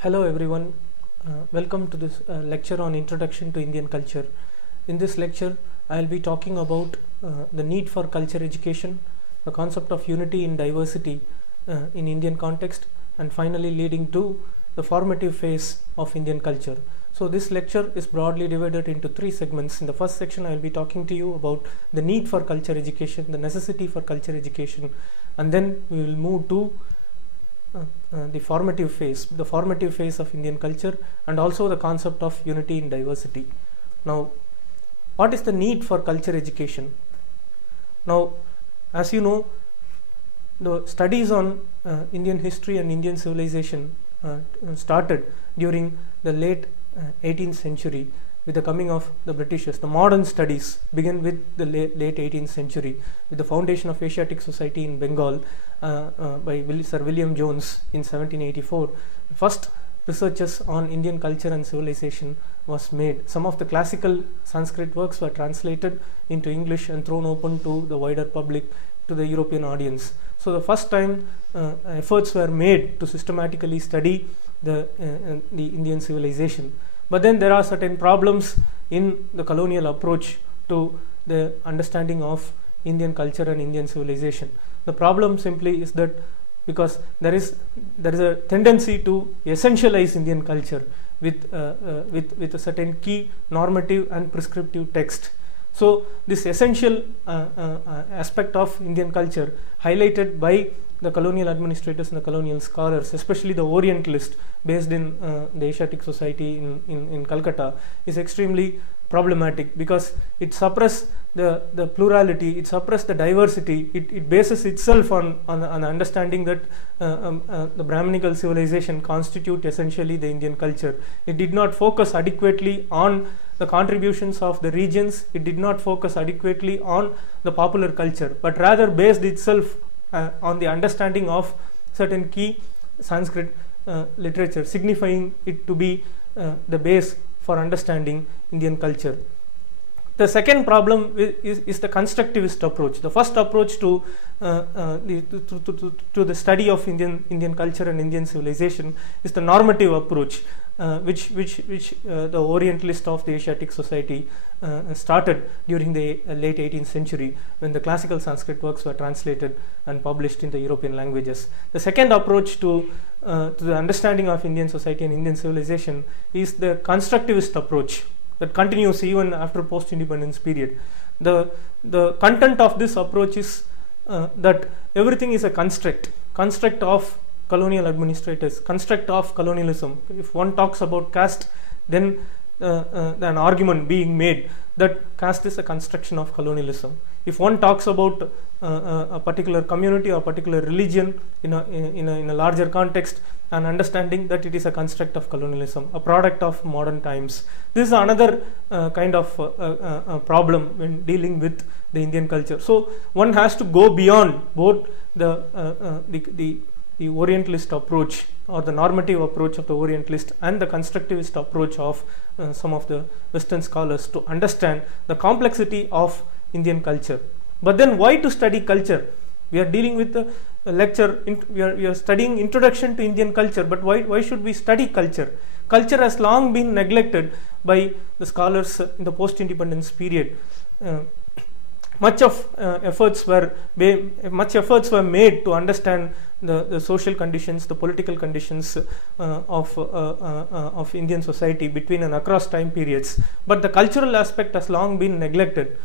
Hello everyone, welcome to this lecture on Introduction to Indian Culture. In this lecture, I will be talking about the need for culture education, the concept of unity in diversity in Indian context, and finally leading to the formative phase of Indian culture. So this lecture is broadly divided into three segments. In the first section, I will be talking to you about the need for culture education, the necessity for culture education, and then we will move to the formative phase of Indian culture, and also the concept of unity in diversity. Now, what is the need for culture education? Now, as you know, the studies on Indian history and Indian civilization started during the late 18th century with the coming of the Britishers. The modern studies began with the late 18th century with the foundation of Asiatic Society in Bengal by Sir William Jones in 1784. First researches on Indian culture and civilization was made. Some of the classical Sanskrit works were translated into English and thrown open to the wider public, to the European audience. So the first time efforts were made to systematically study the Indian civilization. But then there are certain problems in the colonial approach to the understanding of Indian culture and Indian civilization. The problem simply is that because there is a tendency to essentialize Indian culture with a certain key normative and prescriptive text. So this essential aspect of Indian culture, highlighted by the colonial administrators and the colonial scholars, especially the Orientalist based in the Asiatic Society in Calcutta, is extremely problematic because it suppresses the plurality, it suppresses the diversity, it bases itself on understanding that the Brahminical civilization constitute essentially the Indian culture. It did not focus adequately on the contributions of the regions, it did not focus adequately on the popular culture, but rather based itself on the understanding of certain key Sanskrit literature, signifying it to be the base for understanding Indian culture. The second problem is the constructivist approach. The first approach to the study of Indian culture and Indian civilization is the normative approach, which the Orientalist of the Asiatic Society started during the late 18th century when the classical Sanskrit works were translated and published in the European languages. The second approach to the understanding of Indian society and Indian civilization is the constructivist approach that continues even after post-independence period. The content of this approach is that everything is a construct of colonial administrators, construct of colonialism. If one talks about caste, then an argument being made that caste is a construction of colonialism. If one talks about a particular community or particular religion in a larger context, an understanding that it is a construct of colonialism, a product of modern times. This is another kind of problem when dealing with the Indian culture. So one has to go beyond both the Orientalist approach or the normative approach of the Orientalist and the constructivist approach of some of the Western scholars to understand the complexity of Indian culture. But then why to study culture? We are dealing with a lecture, we are studying Introduction to Indian Culture, but why should we study culture? Culture has long been neglected by the scholars in the post-independence period. Much efforts were made to understand the social conditions, the political conditions of Indian society between and across time periods, but the cultural aspect has long been neglected.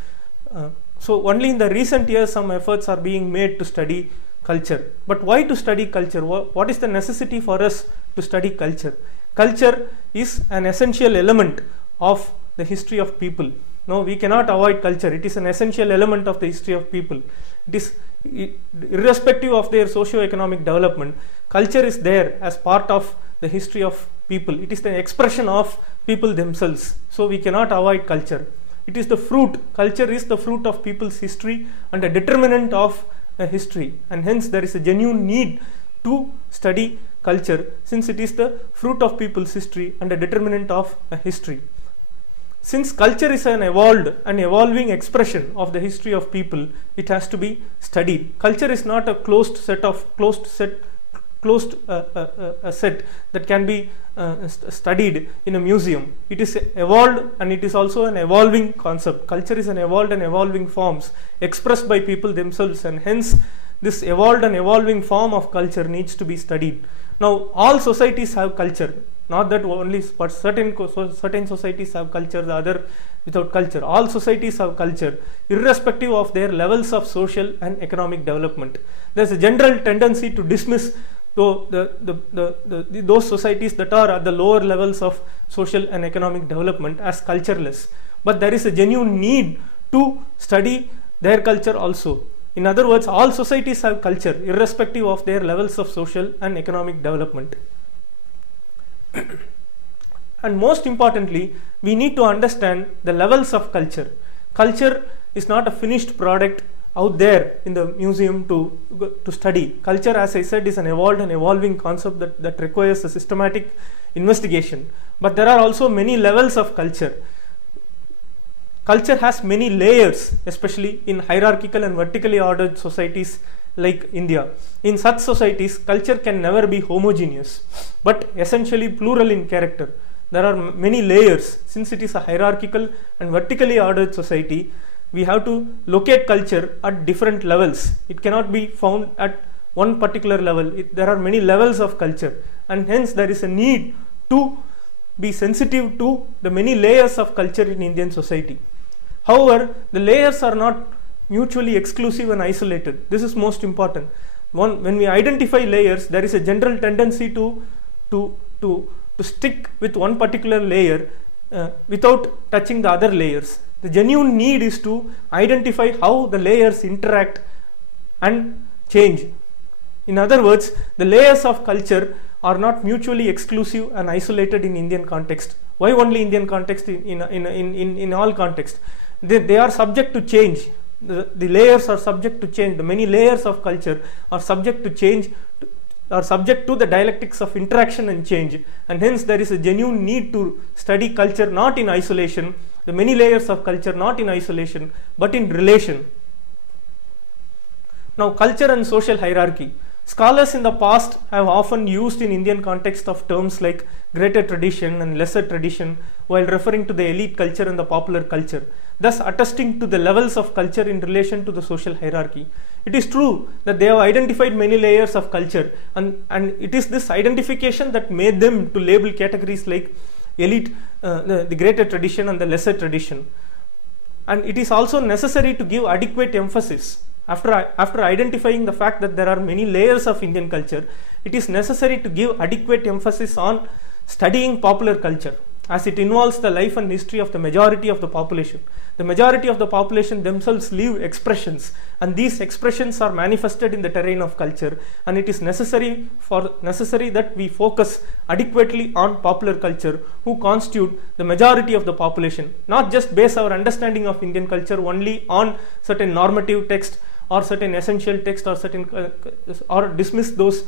So only in the recent years some efforts are being made to study culture. But why to study culture? What is the necessity for us to study culture? Culture is an essential element of the history of people. No, we cannot avoid culture. It is an essential element of the history of people. It is irrespective of their socio-economic development. Culture is there as part of the history of people. It is the expression of people themselves. So we cannot avoid culture. It is the fruit. Culture is the fruit of people's history and a determinant of a history, and hence there is a genuine need to study culture since it is the fruit of people's history and a determinant of a history. Since culture is an evolving expression of the history of people, it has to be studied. Culture is not a closed closed a set that can be studied in a museum. It is evolved, and it is also an evolving concept. Culture is an evolved and evolving forms expressed by people themselves, and hence this evolved and evolving form of culture needs to be studied. Now, all societies have culture, not that only, but certain societies have culture, the other without culture. All societies have culture, irrespective of their levels of social and economic development. There is a general tendency to dismiss those societies that are at the lower levels of social and economic development as cultureless. But there is a genuine need to study their culture also. In other words, all societies have culture, irrespective of their levels of social and economic development. And most importantly, we need to understand the levels of culture. Culture is not a finished product out there in the museum to study. Culture, as I said, is an evolved and evolving concept that requires a systematic investigation. But there are also many levels of culture. Culture has many layers, especially in hierarchical and vertically ordered societies like India. In such societies, culture can never be homogeneous, but essentially plural in character. There are many layers. Since it is a hierarchical and vertically ordered society, we have to locate culture at different levels. It cannot be found at one particular level. There are many levels of culture, and hence there is a need to be sensitive to the many layers of culture in Indian society. However, the layers are not mutually exclusive and isolated. This is most important. When we identify layers, there is a general tendency to stick with one particular layer without touching the other layers. The genuine need is to identify how the layers interact and change. In other words, the layers of culture are not mutually exclusive and isolated in Indian context. Why only Indian context? In all context, they are subject to change. The layers are subject to change. The many layers of culture are subject to change, are subject to the dialectics of interaction and change, and hence there is a genuine need to study culture not in isolation, the many layers of culture not in isolation, but in relation. Now, culture and social hierarchy. Scholars in the past have often used in Indian context of terms like greater tradition and lesser tradition while referring to the elite culture and the popular culture, thus attesting to the levels of culture in relation to the social hierarchy. It is true that they have identified many layers of culture, and it is this identification that made them to label categories like elite, the greater tradition and the lesser tradition. And it is also necessary to give adequate emphasis. After identifying the fact that there are many layers of Indian culture, it is necessary to give adequate emphasis on studying popular culture, as it involves the life and history of the majority of the population. The majority of the population themselves live expressions, and these expressions are manifested in the terrain of culture, and it is necessary that we focus adequately on popular culture, who constitute the majority of the population, not just base our understanding of Indian culture only on certain normative text or certain essential text or certain or dismiss those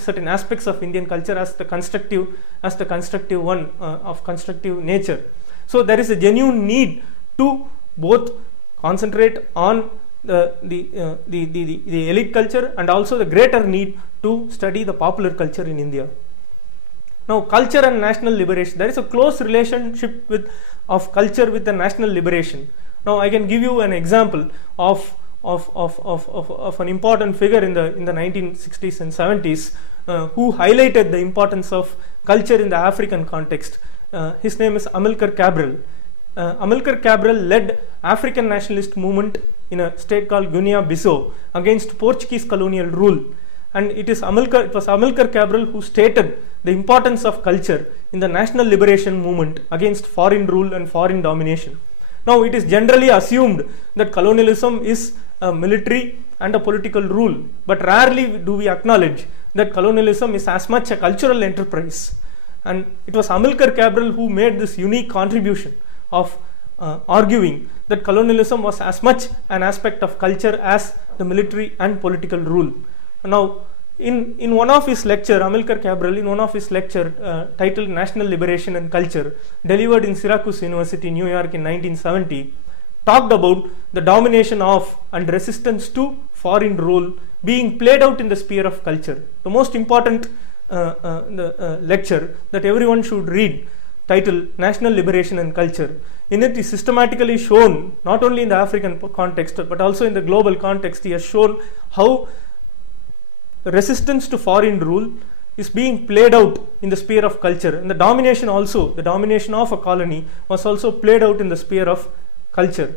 certain aspects of Indian culture as the constructive one of constructive nature. So there is a genuine need to both concentrate on the elite culture and also the greater need to study the popular culture in India. Now, culture and national liberation. There is a close relationship of culture with the national liberation. Now, I can give you an example of an important figure in the 1960s and 70s who highlighted the importance of culture in the African context. His name is Amilcar Cabral. Amilcar Cabral led African nationalist movement in a state called Guinea-Bissau against Portuguese colonial rule, and it was Amilcar Cabral who stated the importance of culture in the national liberation movement against foreign rule and foreign domination. Now, it is generally assumed that colonialism is a military and a political rule, but rarely do we acknowledge that colonialism is as much a cultural enterprise. And it was Amilcar Cabral who made this unique contribution of arguing that colonialism was as much an aspect of culture as the military and political rule. Now, in one of his lecture, Amilcar Cabral, in one of his lecture titled National Liberation and Culture, delivered in Syracuse University, New York in 1970, talked about the domination of and resistance to foreign rule being played out in the sphere of culture. The most important lecture that everyone should read, titled National Liberation and Culture. In it is systematically shown, not only in the African context but also in the global context, he has shown how resistance to foreign rule is being played out in the sphere of culture, and the domination of a colony was also played out in the sphere of culture.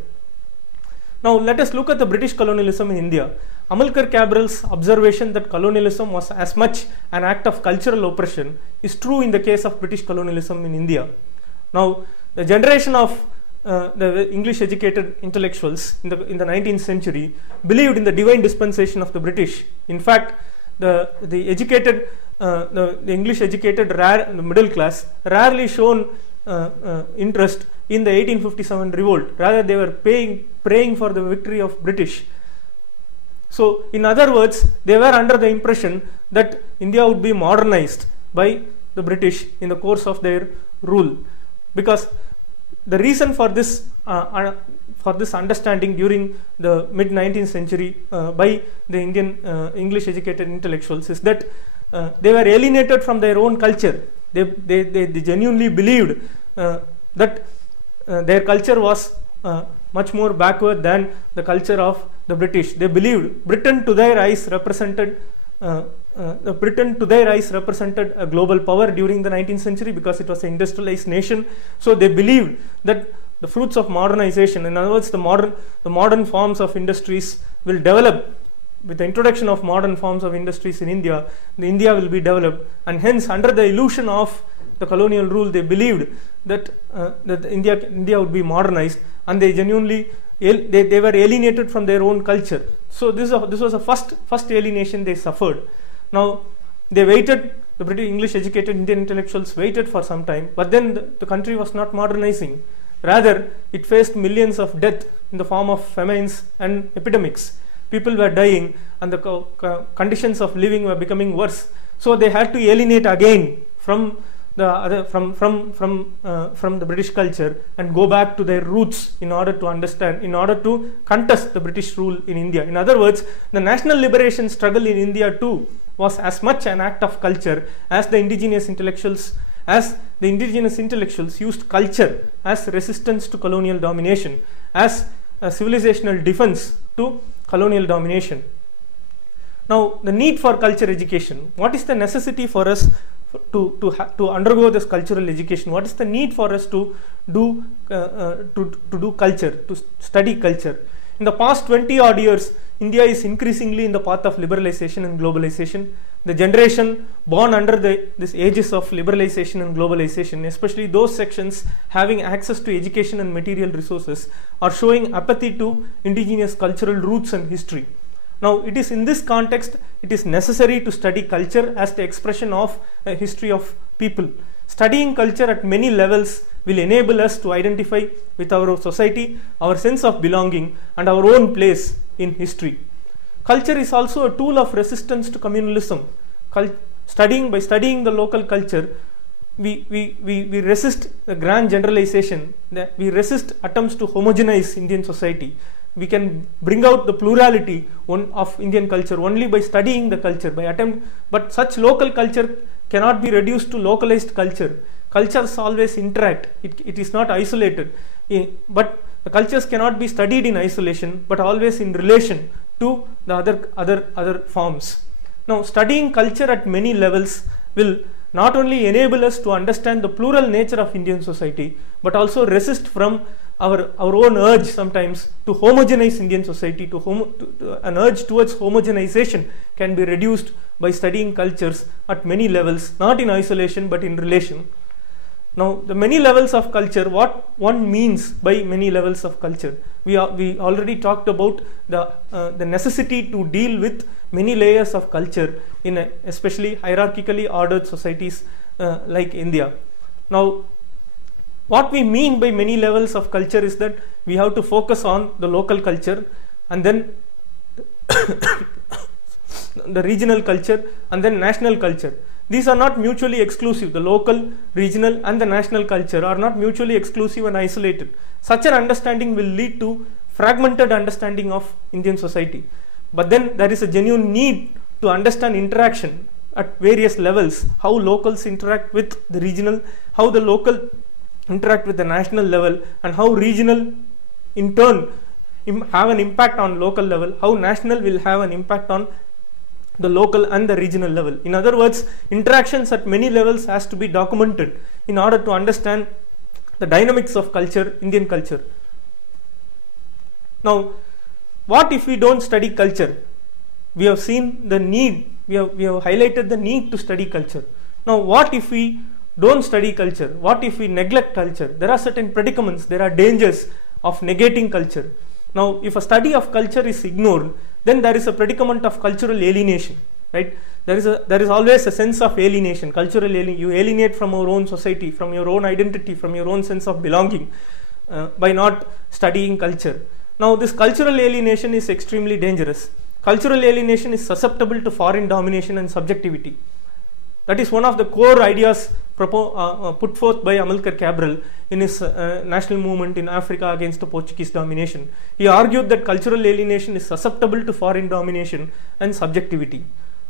Now let us look at the British colonialism in India. Amilcar Cabral's observation that colonialism was as much an act of cultural oppression is true in the case of British colonialism in India. Now the generation of the English educated intellectuals in the 19th century believed in the divine dispensation of the British. In fact, the educated, the English educated the middle class rarely shown interest in the 1857 revolt. Rather, they were praying for the victory of British. So in other words, they were under the impression that India would be modernized by the British in the course of their rule, because the reason for this understanding during the mid 19th century by the Indian English educated intellectuals is that they were alienated from their own culture. They genuinely believed that their culture was much more backward than the culture of the British. They believed Britain to their eyes represented a global power during the 19th century because it was an industrialized nation. So they believed that the fruits of modernization, in other words, the modern forms of industries will develop. With the introduction of modern forms of industries in India, India will be developed, and hence under the illusion of the colonial rule, they believed that India would be modernized, and they genuinely they were alienated from their own culture. So this was a first alienation they suffered. Now they waited. The British English educated Indian intellectuals waited for some time, but then the country was not modernizing. Rather, it faced millions of death in the form of famines and epidemics. People were dying, and the conditions of living were becoming worse. So they had to alienate again from the British culture and go back to their roots in order to contest the British rule in India. In other words, the national liberation struggle in India too was as much an act of culture as the indigenous intellectuals used culture as resistance to colonial domination, as a civilizational defense to colonial domination. Now, the need for culture education. What is the necessity for us to undergo this cultural education? What is the need for us to do culture, to study culture? In the past 20 odd years, India is increasingly in the path of liberalization and globalization. The generation born under this aegis of liberalization and globalization, especially those sections having access to education and material resources, are showing apathy to indigenous cultural roots and history. Now, it is in this context, it is necessary to study culture as the expression of a history of people. Studying culture at many levels will enable us to identify with our society, our sense of belonging, and our own place in history. Culture is also a tool of resistance to communalism. By studying the local culture, we resist the grand generalization, we resist attempts to homogenize Indian society. We can bring out the plurality of Indian culture only by studying the culture, but such local culture cannot be reduced to localized culture. Cultures always interact, it is not isolated, but the cultures cannot be studied in isolation, but always in relation to the other forms. Now, studying culture at many levels will not only enable us to understand the plural nature of Indian society, but also resist from our own urge sometimes to homogenize Indian society. An urge towards homogenization can be reduced by studying cultures at many levels, not in isolation but in relation. Now, the many levels of culture, what one means by many levels of culture. We already talked about the necessity to deal with many layers of culture in especially hierarchically ordered societies like India. Now, what we mean by many levels of culture is that we have to focus on the local culture, and then the regional culture, and then national culture. These are not mutually exclusive. The local, regional and the national culture are not mutually exclusive and isolated. Such an understanding will lead to fragmented understanding of Indian society. but then there is a genuine need to understand interaction at various levels, how locals interact with the regional, how the local interact with the national level, and how regional in turn have an impact on local level, how national will have an impact on the local and the regional level. In other words, interactions at many levels has to be documented in order to understand the dynamics of culture, Indian culture. Now, what if we don't study culture? We have seen the need, we have highlighted the need to study culture. Now, what if we don't study culture? What if we neglect culture? There are certain predicaments, there are dangers of negating culture. Now, if a study of culture is ignored, then there is a predicament of cultural alienation, right? There is always a sense of alienation, cultural alienation. You alienate from your own society, from your own identity, from your own sense of belonging by not studying culture. Now, this cultural alienation is extremely dangerous. Cultural alienation is susceptible to foreign domination and subjectivity. That is one of the core ideas put forth by Amilcar Cabral in his national movement in Africa against the Portuguese domination. He argued that cultural alienation is susceptible to foreign domination and subjectivity.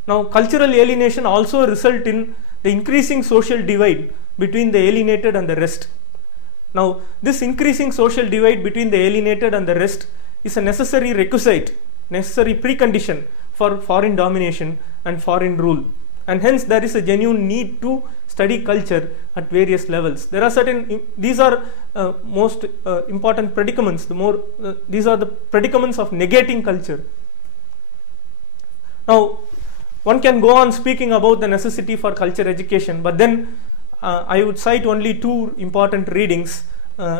Now, cultural alienation also results in the increasing social divide between the alienated and the rest. Now, this increasing social divide between the alienated and the rest is a necessary requisite, necessary precondition for foreign domination and foreign rule. And hence there is a genuine need to study culture at various levels. There are certain, these are most important predicaments, these are the predicaments of negating culture. Now, one can go on speaking about the necessity for culture education, but then I would cite only two important readings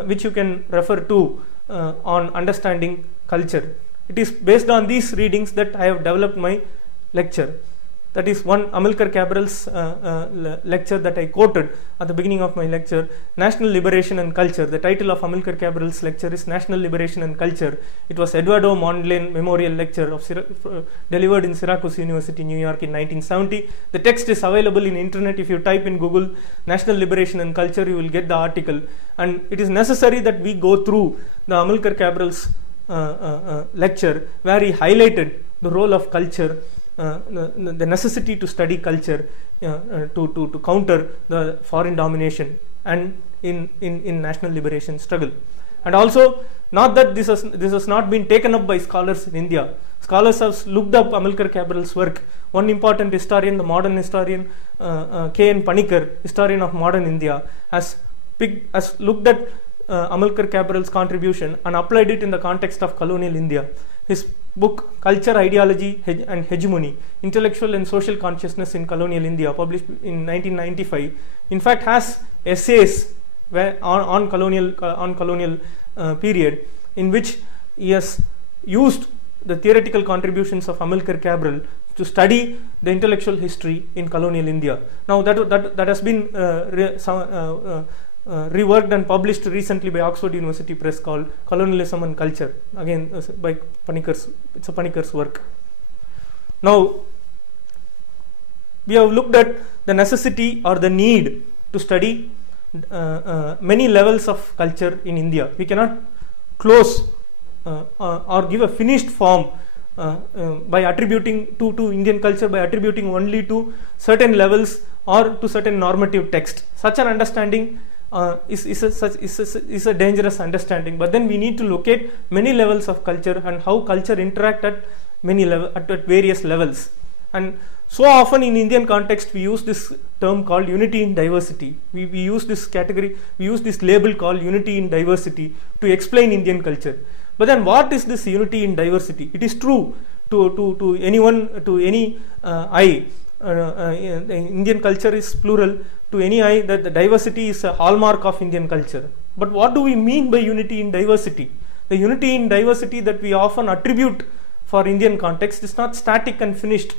which you can refer to on understanding culture. It is based on these readings that I have developed my lecture. That is one, Amilcar Cabral's lecture that I quoted at the beginning of my lecture, National Liberation and Culture. The title of Amilcar Cabral's lecture is National Liberation and Culture. It was Eduardo Mondlane Memorial Lecture delivered in Syracuse University, New York in 1970. The text is available in internet. If you type in Google National Liberation and Culture, you will get the article. And it is necessary that we go through the Amilcar Cabral's lecture, where he highlighted the role of culture, the necessity to study culture to counter the foreign domination and in national liberation struggle. And also, not that this has not been taken up by scholars in India. Scholars have looked up Amilcar Cabral's work. One important historian, the modern historian K.N. Panikkar, historian of modern India, has looked at Amilcar Cabral's contribution and applied it in the context of colonial India. His book Culture, Ideology and Hegemony, Intellectual and Social Consciousness in Colonial India, published in 1995, in fact has essays on colonial period, in which he has used the theoretical contributions of Amilcar Cabral to study the intellectual history in colonial India. Now that has been reworked and published recently by Oxford University Press, called Colonialism and Culture, again by Panikkar's, it's a Panikkar's work. Now, we have looked at the necessity or the need to study many levels of culture in India. We cannot close or give a finished form by attributing to Indian culture by attributing only to certain levels or to certain normative text. Such an understanding is a dangerous understanding. But then we need to locate many levels of culture and how culture interact at various levels. And so often in Indian context we use this term called unity in diversity. We use this category, we use this label called unity in diversity to explain Indian culture. But then what is this unity in diversity? It is true to anyone, to any eye. Indian culture is plural. To any eye, that the diversity is a hallmark of Indian culture. But what do we mean by unity in diversity? The unity in diversity that we often attribute for Indian context is not static and finished.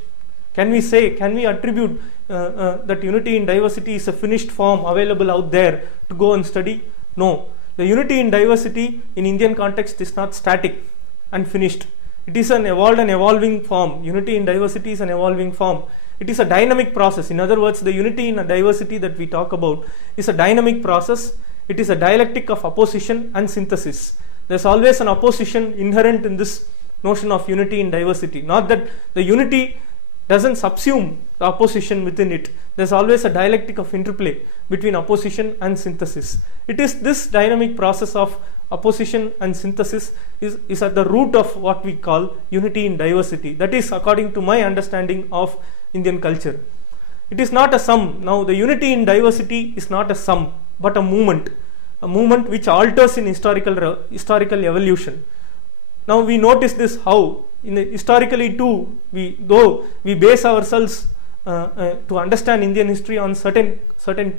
Can we attribute that unity in diversity is a finished form available out there to go and study? No. The unity in diversity in Indian context is not static and finished. It is an evolved and evolving form. Unity in diversity is an evolving form. It is a dynamic process. In other words, the unity in a diversity that we talk about is a dynamic process. It is a dialectic of opposition and synthesis. There is always an opposition inherent in this notion of unity in diversity. Not that the unity doesn't subsume the opposition within it. There's always a dialectic of interplay between opposition and synthesis. It is this dynamic process of opposition and synthesis is at the root of what we call unity in diversity. That is according to my understanding of Indian culture. It is not a sum. Now the unity in diversity is not a sum but a movement which alters in historical evolution. Now we notice this how historically too, though we base ourselves to understand Indian history on certain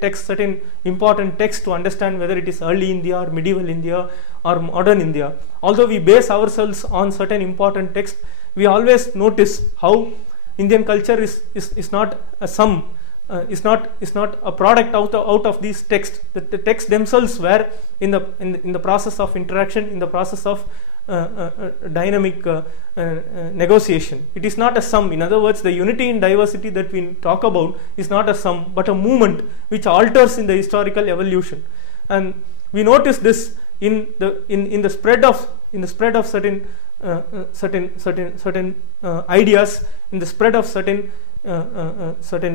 texts, certain important texts to understand whether it is early India or medieval India or modern India. Although we base ourselves on certain important texts, we always notice how Indian culture is not a sum, is not a product out of these texts. The texts themselves were in the process of interaction, in the process of dynamic negotiation. It is not a sum. In other words, the unity in diversity that we talk about is not a sum but a movement which alters in the historical evolution. And we notice this in the spread of certain ideas, in the spread of certain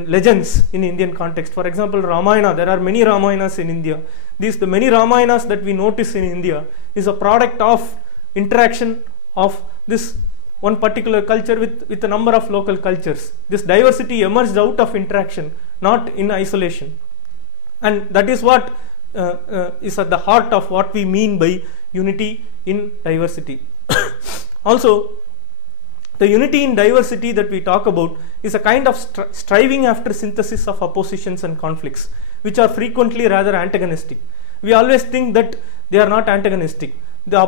legends in Indian context. For example, Ramayana. There are many Ramayanas in India. The many Ramayanas that we notice in India is a product of interaction of this one particular culture with a number of local cultures. This diversity emerged out of interaction, not in isolation. And that is what is at the heart of what we mean by unity in diversity. Also, the unity in diversity that we talk about is a kind of striving after synthesis of oppositions and conflicts, which are frequently rather antagonistic. We always think that they are not antagonistic. The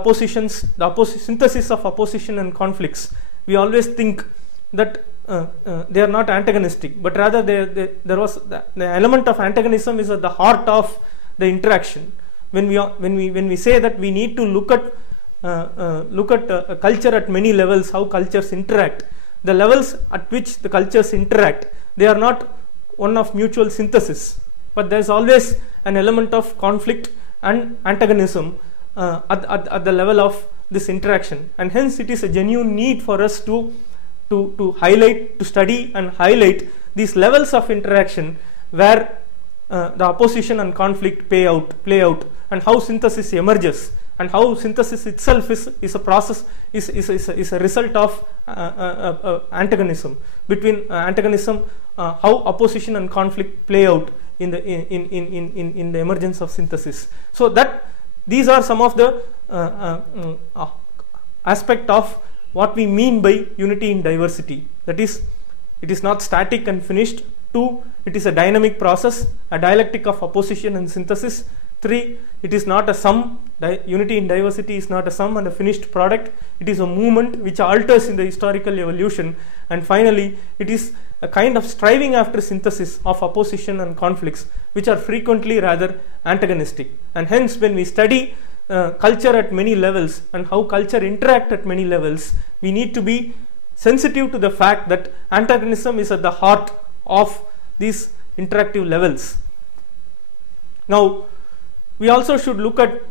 synthesis of opposition and conflicts, we always think that they are not antagonistic, but rather there was the element of antagonism is at the heart of the interaction. When we say that we need to look at culture at many levels, how cultures interact, the levels at which the cultures interact, they are not one of mutual synthesis, but there is always an element of conflict and antagonism at the level of this interaction, and hence it is a genuine need for us to highlight, to study and highlight these levels of interaction where the opposition and conflict play out, and how synthesis emerges, and how synthesis itself is a process, is a result of antagonism how opposition and conflict play out in the emergence of synthesis. So that these are some of the aspect of what we mean by unity in diversity. That is, it is not static and finished. 2, it is a dynamic process, a dialectic of opposition and synthesis. 3, it is not a sum. Unity in diversity is not a sum and a finished product. It is a movement which alters in the historical evolution. And finally, it is a kind of striving after synthesis of opposition and conflicts, which are frequently rather antagonistic. And hence, when we study culture at many levels and how culture interact at many levels, we need to be sensitive to the fact that antagonism is at the heart of these interactive levels. Now, we also should look at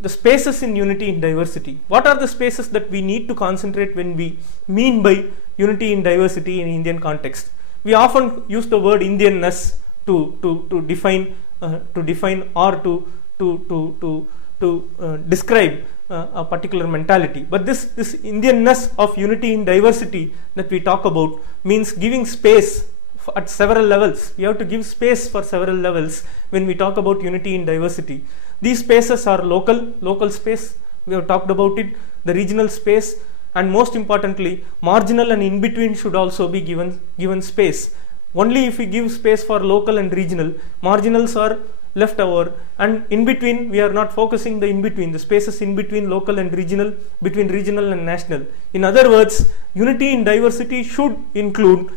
the spaces in unity in diversity. What are the spaces that we need to concentrate when we mean by unity in diversity in Indian context? We often use the word Indianness to define or to describe a particular mentality. But this Indianness of unity in diversity that we talk about means giving space at several levels. We have to give space for several levels when we talk about unity in diversity. These spaces are local space, we have talked about it, the regional space, and most importantly, marginal and in between should also be given space. Only if we give space for local and regional, marginals are left over, and in between we are not focusing the in between, the spaces in between local and regional, between regional and national. In other words, unity in diversity should include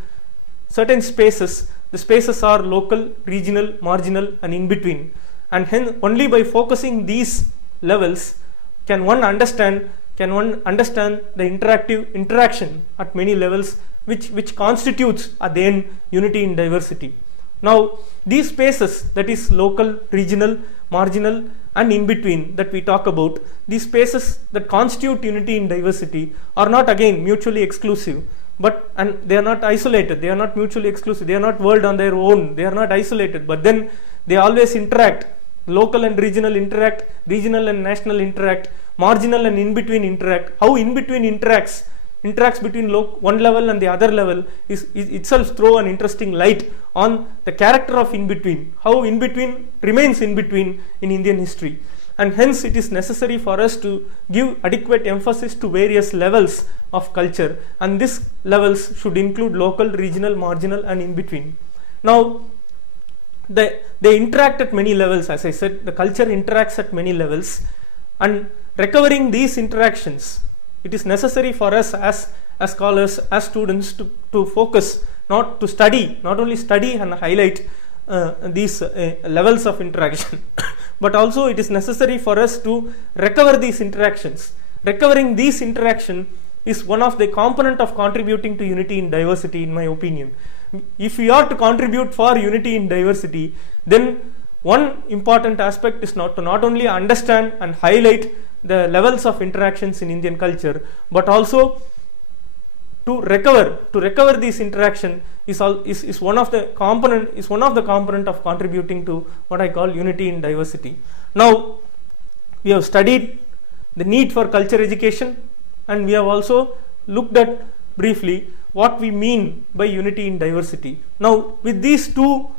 certain spaces. The spaces are local, regional, marginal, and in between. And hence, only by focusing these levels can one understand the interaction at many levels, which constitutes at the end unity in diversity. Now, these spaces, that is local, regional, marginal, and in between that we talk about, these spaces that constitute unity in diversity are not again mutually exclusive, and they are not isolated, they are not mutually exclusive, they are not world on their own, they are not isolated, but then they always interact. Local and regional interact, regional and national interact, marginal and in between interact. How in between interacts between one level and the other level is itself throw an interesting light on the character of in between, how in between remains in between in Indian history. And hence it is necessary for us to give adequate emphasis to various levels of culture, and these levels should include local, regional, marginal and in between. Now they interact at many levels. As I said, the culture interacts at many levels, and recovering these interactions, it is necessary for us as scholars, as students to focus, not only study and highlight these levels of interaction, but also it is necessary for us to recover these interactions. Recovering these interaction is one of the component of contributing to unity in diversity, in my opinion. If we are to contribute for unity in diversity, then one important aspect is not only understand and highlight the levels of interactions in Indian culture, but also to recover this interaction is one of the component of contributing to what I call unity in diversity. Now we have studied the need for culture education, and we have also looked at briefly what we mean by unity in diversity. Now with these two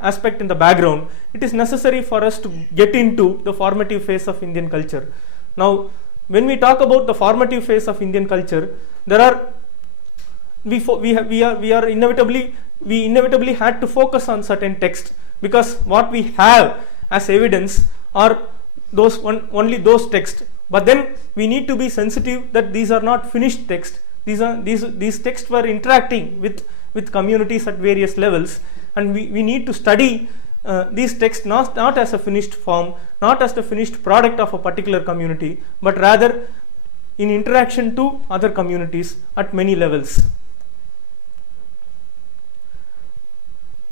aspect in the background, it is necessary for us to get into the formative phase of Indian culture. Now when we talk about the formative phase of Indian culture, we inevitably had to focus on certain texts, because what we have as evidence are only those texts. But then we need to be sensitive that these are not finished texts. These texts were interacting with communities at various levels, and we need to study these texts not as a finished form, not as the finished product of a particular community, but rather in interaction to other communities at many levels.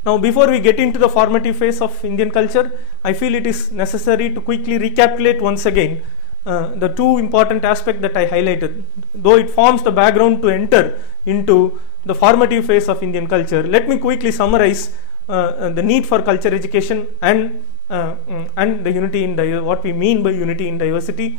Now before we get into the formative phase of Indian culture, I feel it is necessary to quickly recapitulate once again the two important aspects that I highlighted. Though it forms the background to enter into the formative phase of Indian culture, let me quickly summarize the need for culture education and the unity in what we mean by unity in diversity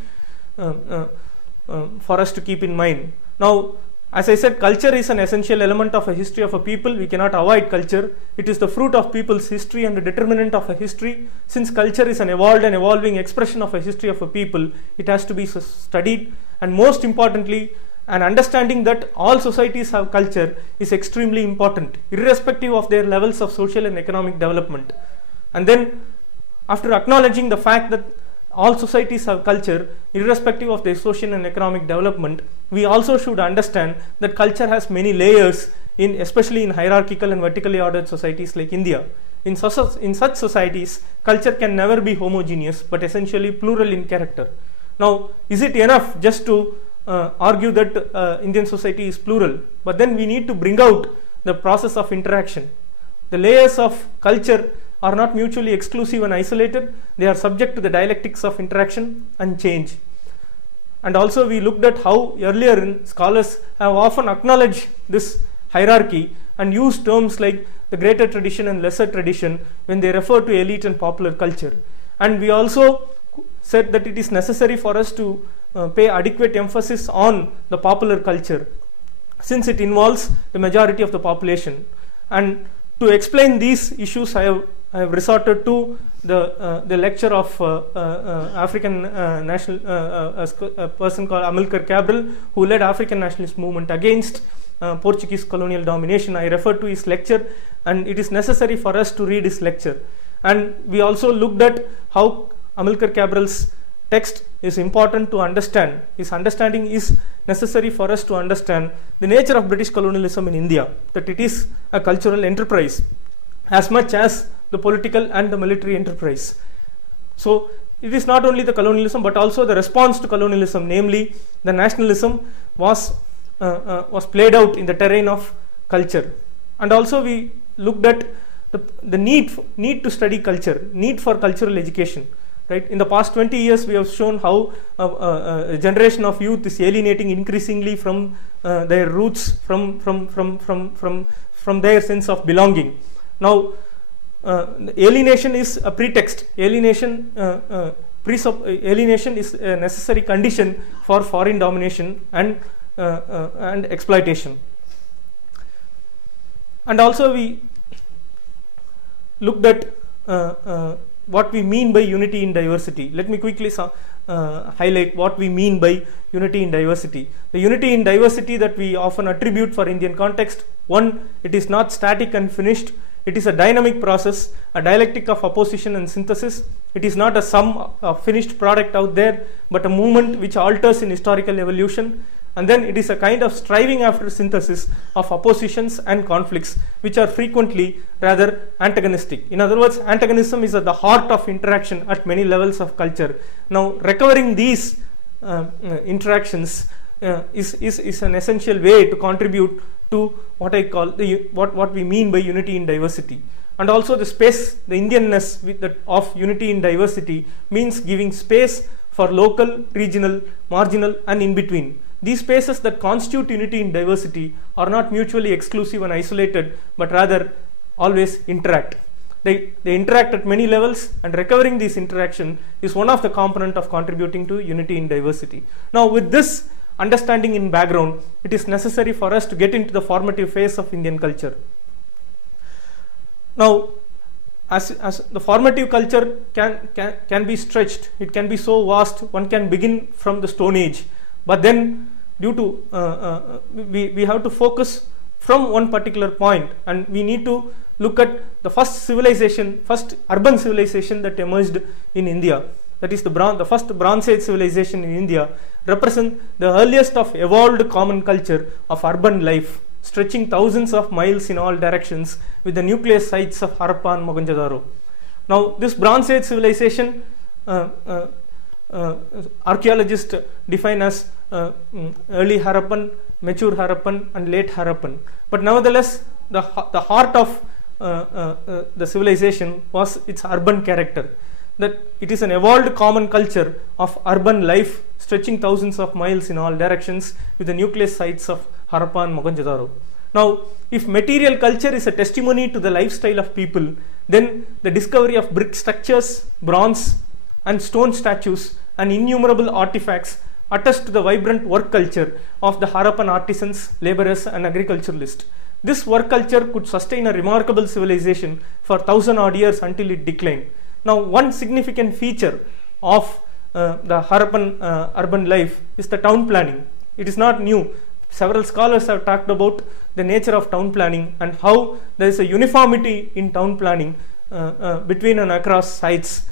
for us to keep in mind. Now, as I said, culture is an essential element of a history of a people. We cannot avoid culture. It is the fruit of people's history and the determinant of a history. Since culture is an evolved and evolving expression of a history of a people, it has to be studied, and most importantly, an understanding that all societies have culture is extremely important, irrespective of their levels of social and economic development. And then, after acknowledging the fact that all societies have culture, irrespective of their social and economic development, we also should understand that culture has many layers, especially in hierarchical and vertically ordered societies like India. In such societies, culture can never be homogeneous, but essentially plural in character. Now, is it enough just to argue that Indian society is plural? But then we need to bring out the process of interaction. The layers of culture are not mutually exclusive and isolated. They are subject to the dialectics of interaction and change. And also we looked at how earlier scholars have often acknowledged this hierarchy and used terms like the greater tradition and lesser tradition when they refer to elite and popular culture. And we also said that it is necessary for us to pay adequate emphasis on the popular culture, since it involves the majority of the population. And to explain these issues, I have resorted to the lecture of African national a person called Amilcar Cabral, who led African nationalist movement against Portuguese colonial domination. I referred to his lecture, and it is necessary for us to read his lecture. And we also looked at how Amilcar Cabral's text is important to understand. His understanding is necessary for us to understand the nature of British colonialism in India, that it is a cultural enterprise as much as the political and the military enterprise. So it is not only the colonialism but also the response to colonialism, namely the nationalism was played out in the terrain of culture. And also we looked at the need to study culture, need for cultural education. Right? In the past 20 years, we have shown how a generation of youth is alienating increasingly from their roots, from their sense of belonging. Now, alienation is a pretext. Alienation is a necessary condition for foreign domination and exploitation. And also, we looked at what we mean by unity in diversity. Let me quickly highlight what we mean by unity in diversity. The unity in diversity that we often attribute for Indian context: one, it is not static and finished. It is a dynamic process, a dialectic of opposition and synthesis. It is not a finished product out there, but a movement which alters in historical evolution. And then it is a kind of striving after synthesis of oppositions and conflicts, which are frequently rather antagonistic. In other words, antagonism is at the heart of interaction at many levels of culture. Now, recovering these interactions is an essential way to contribute to what I call what we mean by unity in diversity. And also the space, the Indianness of unity in diversity means giving space for local, regional, marginal and in between. These spaces that constitute unity in diversity are not mutually exclusive and isolated, but rather always interact. They interact at many levels, and recovering this interaction is one of the components of contributing to unity in diversity. Now, with this understanding in background, it is necessary for us to get into the formative phase of Indian culture. Now, as the formative culture can be stretched, it can be so vast, one can begin from the Stone Age. But then, due to we have to focus from one particular point, and we need to look at the first urban civilization that emerged in India. That is the first Bronze Age civilization in India, represent the earliest of evolved common culture of urban life, stretching thousands of miles in all directions, with the nucleus sites of Harappa and Mohenjo-daro. Now, this Bronze Age civilization, archaeologists define as early Harappan, mature Harappan and late Harappan. But nevertheless, the heart of the civilization was its urban character. That it is an evolved common culture of urban life stretching thousands of miles in all directions, with the nucleus sites of Harappa and Mohenjo-daro. Now, if material culture is a testimony to the lifestyle of people, then the discovery of brick structures, bronze and stone statues and innumerable artifacts attest to the vibrant work culture of the Harappan artisans, laborers and agriculturalists. This work culture could sustain a remarkable civilization for 1,000 odd years until it declined. Now, one significant feature of the Harappan urban life is the town planning. It is not new. Several scholars have talked about the nature of town planning and how there is a uniformity in town planning between and across sites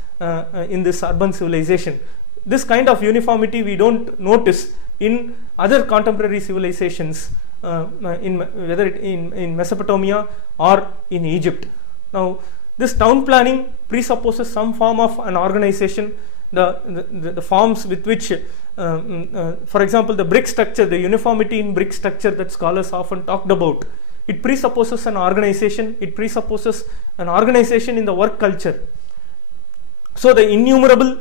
in this urban civilization. This kind of uniformity we don't notice in other contemporary civilizations, whether in Mesopotamia or in Egypt. Now, this town planning presupposes some form of an organization. The forms with which, for example, the brick structure, the uniformity in brick structure that scholars often talked about, it presupposes an organization. It presupposes an organization in the work culture. So the innumerable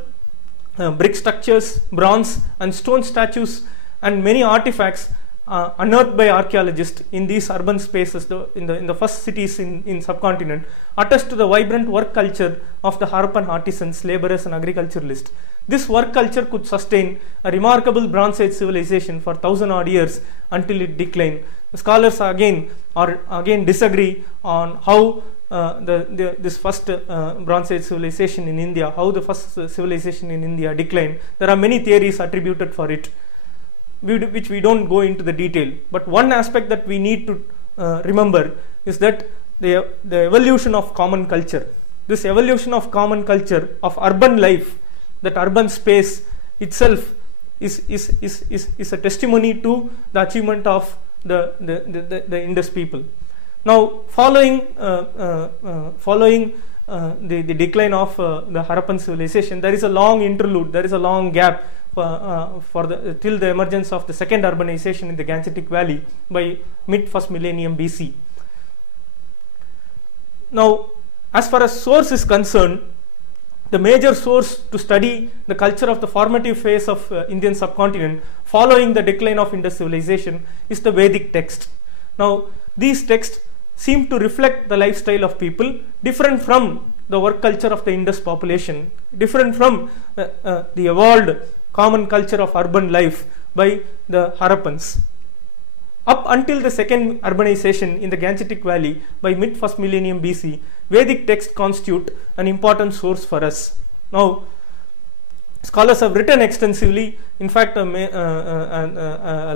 brick structures, bronze and stone statues and many artifacts unearthed by archaeologists in these urban spaces, in the first cities in subcontinent, attest to the vibrant work culture of the Harappan artisans, laborers and agriculturalists. This work culture could sustain a remarkable Bronze Age civilization for 1,000 odd years until it declined. The scholars again disagree on how this first Bronze Age civilization in India, how the first civilization in India declined. There are many theories attributed for it, which we don't go into the detail. But one aspect that we need to remember is that the evolution of common culture, this evolution of common culture of urban life, that urban space itself is a testimony to the achievement of the Indus people. Now, following the decline of the Harappan civilization, there is a long interlude, there is a long gap till the emergence of the second urbanization in the Gangetic Valley by mid-first millennium BC. Now, As far as source is concerned, the major source to study the culture of the formative phase of Indian subcontinent following the decline of Indus civilization is the Vedic text. Now, these texts seem to reflect the lifestyle of people different from the work culture of the Indus population, different from the evolved common culture of urban life by the Harappans. Up until the second urbanization in the Gangetic Valley by mid 1st millennium BC, Vedic texts constitute an important source for us. Now, scholars have written extensively. In fact, a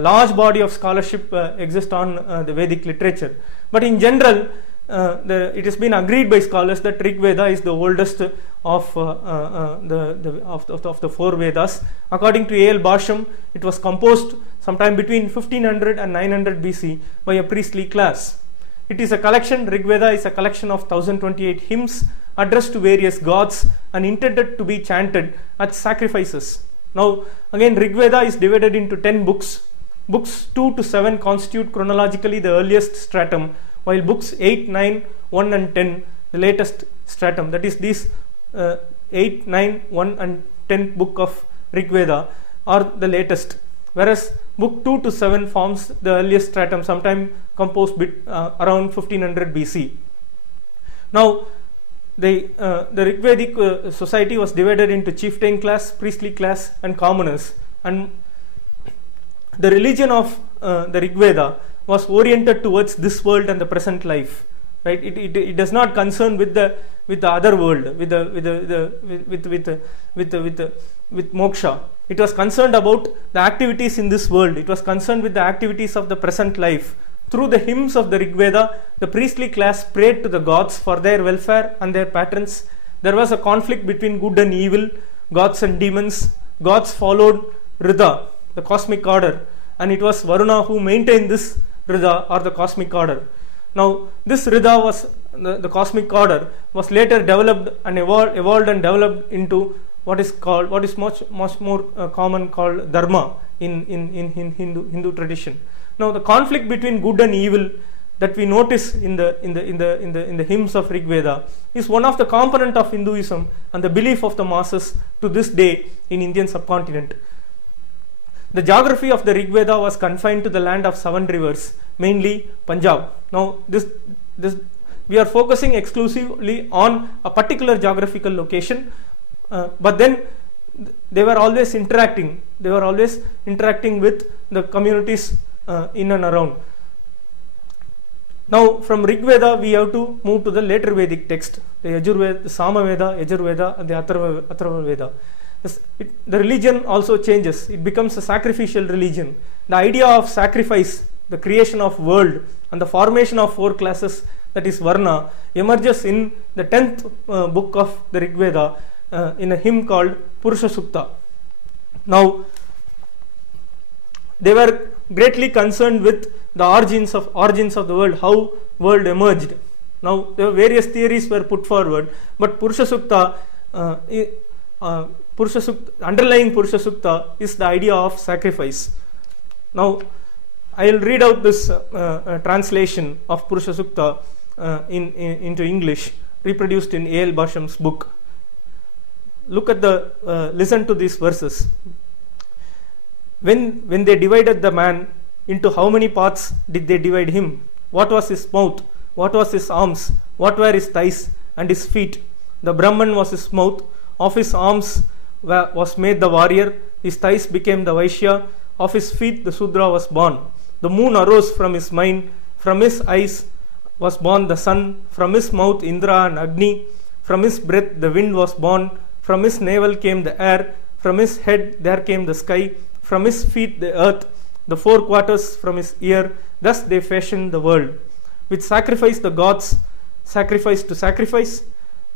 large body of scholarship exists on the Vedic literature. But in general, it has been agreed by scholars that Rig Veda is the oldest of the four Vedas. According to A.L. Basham, it was composed sometime between 1500 and 900 BC by a priestly class. It is a collection, Rig Veda is a collection of 1028 hymns addressed to various gods and intended to be chanted at sacrifices. Now, again, Rig Veda is divided into 10 books. Books 2 to 7 constitute chronologically the earliest stratum, while books 8, 9, 1 and 10 the latest stratum. That is, these 8, 9, 1 and 10 book of Rig Veda are the latest, whereas book 2 to 7 forms the earliest stratum, sometime composed around 1500 BC. Now, the Rigvedic society was divided into chieftain class, priestly class and commoners, and the religion of the Rig Veda was oriented towards this world and the present life. Right? It does not concern with the other world, with moksha. It was concerned about the activities in this world. It was concerned with the activities of the present life. Through the hymns of the Rig Veda, the priestly class prayed to the gods for their welfare and their patrons. There was a conflict between good and evil, gods and demons. Gods followed Rida, the cosmic order, and it was Varuna who maintained this Rida or the cosmic order. Now, this Rida was the cosmic order was later developed and evolved and developed into what is much more common called dharma in Hindu tradition. Now, the conflict between good and evil that we notice in the hymns of Rig Veda is one of the component of Hinduism and the belief of the masses to this day in Indian subcontinent. The geography of the Rig Veda was confined to the land of 7 rivers, mainly Punjab. Now, this we are focusing exclusively on a particular geographical location, but then they were always interacting. They were always interacting with the communities in and around. Now, from Rig Veda, we have to move to the later Vedic text, the Yajurveda, the Samaveda, Yajurveda, and the Atharva Veda. The religion also changes. It becomes a sacrificial religion. The idea of sacrifice, the creation of world, and the formation of 4 classes, that is Varna, emerges in the 10th book of the Rig Veda in a hymn called Purusha Sukta. Now, they were greatly concerned with the origins of the world, how world emerged. Now, there were various theories were put forward, but Purusha Sukta, underlying Purusha Sukta is the idea of sacrifice. Now, I will read out this translation of Purusha Sukta into English, reproduced in A.L. Basham's book. Look at listen to these verses. When they divided the man, into how many parts did they divide him? What was his mouth? What was his arms? What were his thighs and his feet? The Brahman was his mouth. Of his arms was made the warrior. His thighs became the Vaishya. Of his feet the Sudra was born. The moon arose from his mind. From his eyes was born the sun. From his mouth Indra and Agni. From his breath the wind was born. From his navel came the air. From his head there came the sky. From his feet the earth. The 4 quarters from his ear. Thus they fashioned the world. With sacrifice the gods sacrificed to sacrifice.